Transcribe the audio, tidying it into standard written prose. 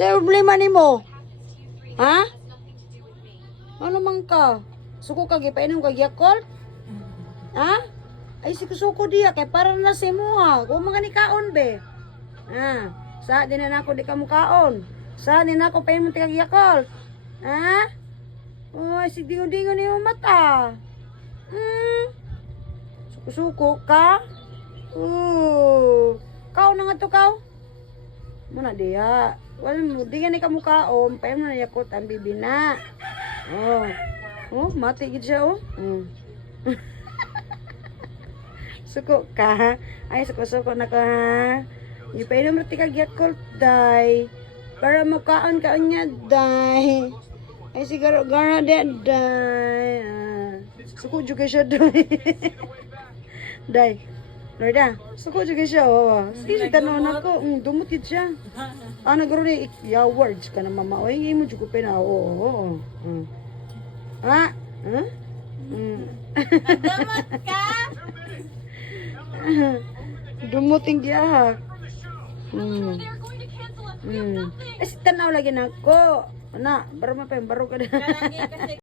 Sa problema nimo? Ha? Ano man ka? Suko ka gipainom ka Yakult? Ha? Ay suko diya kay para na si mo ha. Kung mga ni kaon be. Ha? Sa din na ako di ka mukaon. Sa din na ako painom ti kag Yakult. Ha? Oh, si dingo-dingo ni mo mata. Suko ka? Kau na nga to kau? Muna diya. Wala mo, di ka ni kamukaon. Painom na Yakult ang bibi na. Oh. Oh, mati gid siya oh. Suko ka. Ay, suko na ka. Ipainom mo ti kag Yakult, day. Para makaon ka niya, day. Ay, siguro, gara day. Suko juga siya, day. Day. Lorda, suko juga siya, oh. Sige, tanon ako. Dumot gid siya. Nagaro ni words ka na mama. Oy, hindi mo juga pina. Oo. Ha? Huh? Dumot ka? Dumuting giyahak. Tanaw lagi na ko. Ana, baro pa baro ka na. Kalagi kasi